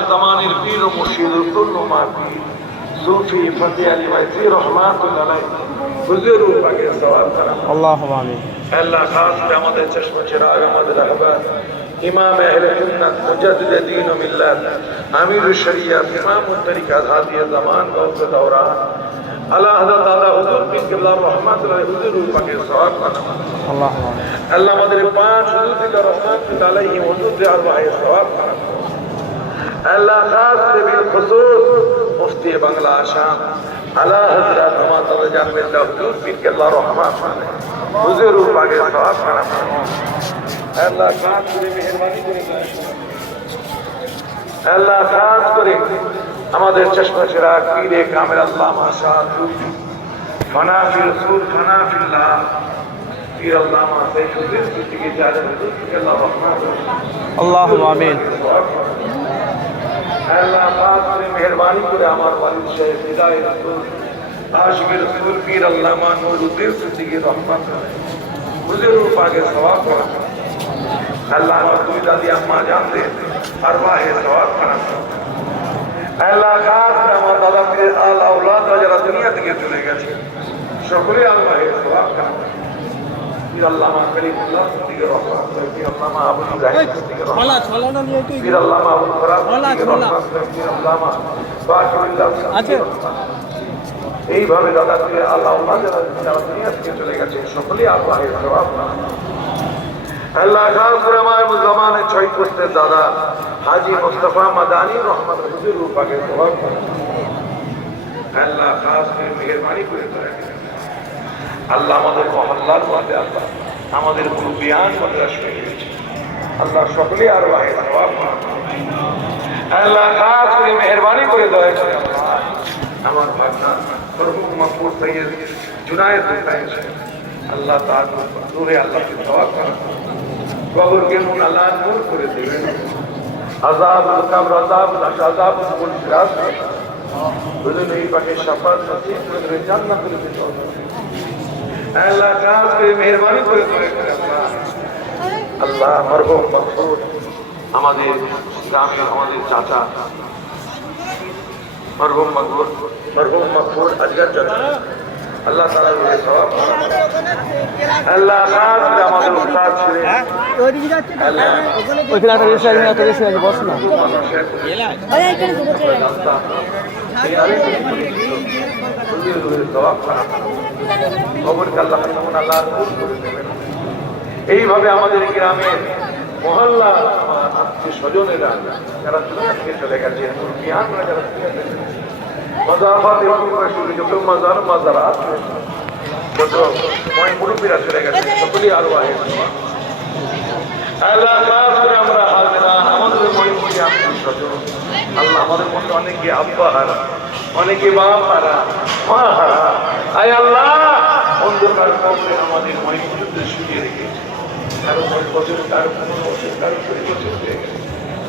জামানের পীর ও মুর্শিদ। উল্লুমা পীর সুফি ফতে আলী ভাই সে রহমাতুল আলাই হুজুর পাকে সওয়াব করা আল্লাহু আমিন। আল্লাহ খাস আমাদের চশমা চিরাগ আমাদের আহবাব ইমাম আহলে সুন্নাত মুজাদ্দিদ দ্বীন পাঁচ হুজুর কিবলা রহমাতুল আল্লাহ খাস বিল খুসুস, মুফতি বাংলা আসাম। আলা হযরত আমাদ জানবেন হুজুর বিন কিবলা রহমাত হুজুর পাকে সওয়াব করা আল্লাহ খাস করে মেহেরবানি করে আল্লাহ খাস করে আমাদের চশমা চিরাগ পীরে আমিন। আল্লাহ পাক করে করে আমার ওয়ালিদ সাহেব হৃদয় রাসূল আশিক রাসূল পীর আল্লামা নুরুদ্দিন সিদ্দিকী রহমাত হুজুর পাকে সওয়াব করা। আল্লাহ দুই দাদি আম্মা জানতে আরওয়াহে সওয়াব করা। আল্লাহ খাস আমার দাদা পীরের আল আওলাদরা যারা দুনিয়া থেকে চলে গেছে সকলে আল্লাহে সওয়াব করা। আল্লামা কলিমুল্লাহ সিদ্দিকী রহমাত পীর আল্লামা আবু ইব্রাহিম সিদ্দিকী রহমাত পীর আল্লামা আবুল ফরাজ বলা আছে, পীর আল্লামা বাকিরুল্লাহ আছে। এইভাবে দাদা পীর আল্লাহ আল্লাহ যারা যারা দুনিয়া থেকে চলে গেছে সকলেই আল্লাহের জবাব আল্লাহ করে আমার ছয় করতে দাদা হাজি মুস্তফা মাদানী রহমান হুজুর পাকে জবাব আল্লাহ খাস করে মেহরবানি করে করে আল্লাহ আমাদের মহল্লার মধ্যে আল্লাহ। আমাদের মুরব্বিয়ান মাদ্রাসা গিয়েছে আল্লাহ সকলে আর জবাব আল্লাহ খাস করে মেহরবানি করে দয়া করে আমার ভাবনা মরহুম মকবুল সৈয়দ জুনায়েদ হুসাইন আল্লাহ তার আল্লাহকে জবাব করা কবরকে নুন আল্লাহ নূর করে দেবেন। আজাব কবর আজাব আজাব কুল ফিরাস। হুজুর এই জান্নাতের ভিতর। আল্লাহ খাস করে মেহরবানি করে দয়া করে আল্লাহ আল্লাহ মরহুম মকবুল আমাদের গ্রামে আমাদের চাচা মরহুম মকবুল মরহুম মকবুল আজগার চাচা আল্লাহ আল্লাহ আমাদের উস্তাদ ছিলেন। আল্লাহ ওইখানে একটা রেসে আছে একটা রেসে আছে বস না। এইভাবে আমাদের গ্রামের মহল্লা আত্মীয় স্বজনেরা যারা চলে গেছে যারা দুনিয়া থেকে চলে গেছে, মাজাফাত যত মাজার মাজারাত যত ময় মুরব্বীরা চলে গেছে সকলেই আরও আহে আল্লাহ খাস করে আমরা হাজরা আমাদের আত্মীয় স্বজন আল্লাহ আমাদের মধ্যে অনেকে আব্বা হারা, অনেকে বাপ হারা, মা হারা। আয় আল্লাহ, অন্ধকার কবরে আমাদের মহিমুখীদের শুয়ে রেখেছে কারও বছর, কারও পনেরো বছর, কারও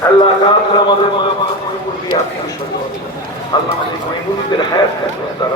আল্লাহ আমাদের আল্লাহ আমাদের মুরব্বিদের হায়াত তারা